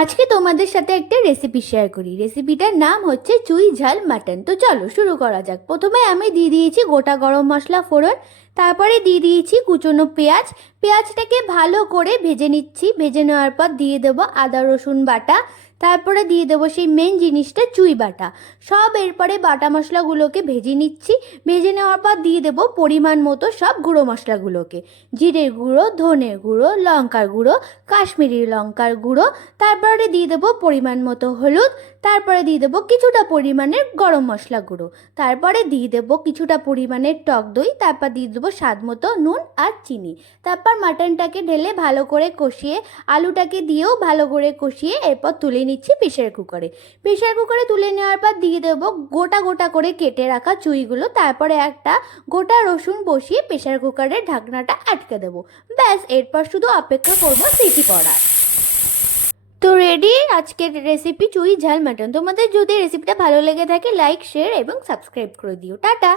আজকে তোমাদের সাথে একটা রেসিপি শেয়ার করি। রেসিপিটার নাম হচ্ছে চুই ঝাল মাটন। তো চলো শুরু করা যাক। প্রথমে আমি দিয়ে দিয়েছি গোটা গরম মশলা ফোড়ন, তারপরে দিয়ে দিয়েছি কুচনো পেঁয়াজ। পেঁয়াজটাকে ভালো করে ভেজে নিচ্ছি। ভেজে নেওয়ার পর দিয়ে দেবো আদা রসুন বাটা, তারপরে দিয়ে দেবো সেই মেন জিনিসটা চুই বাটা। সব এরপরে বাটা মশলাগুলোকে ভেজে নিচ্ছি। ভেজে নেওয়ার পর দিয়ে দেবো পরিমাণ মতো সব গুঁড়ো মশলাগুলোকে, জিরের গুঁড়ো, ধনের গুঁড়ো, লঙ্কার গুঁড়ো, কাশ্মীরি লঙ্কার গুঁড়ো, তারপরে দিয়ে দেবো পরিমাণ মতো হলুদ, তারপরে দিয়ে দেবো কিছুটা পরিমাণের গরম মশলা গুঁড়ো, তারপরে দিয়ে দেবো কিছুটা পরিমাণের টক দই, তারপর দিয়ে দেবো স্বাদ মতো নুন আর চিনি। তারপর মাটনটাকে ঢেলে ভালো করে কষিয়ে, আলুটাকে দিয়েও ভালো করে কষিয়ে এরপর তুলে নিচ্ছি প্রেশার কুকারে। প্রেশার কুকারে তুলে নেওয়ার পর দিয়ে দেবো গোটা গোটা করে কেটে রাখা চুইগুলো, তারপরে একটা গোটা রসুন বসিয়ে প্রেশার কুকারের ঢাকনাটা আটকে দেবো। ব্যাস, এরপর শুধু অপেক্ষা করবো সিটি পড়ার। তো রেডি আজকের রেসিপি চুই ঝাল মাটন। তোমাদের যদি রেসিপিটা ভালো লেগে থাকে লাইক, শেয়ার এবং সাবস্ক্রাইব করে দিও। টাটা।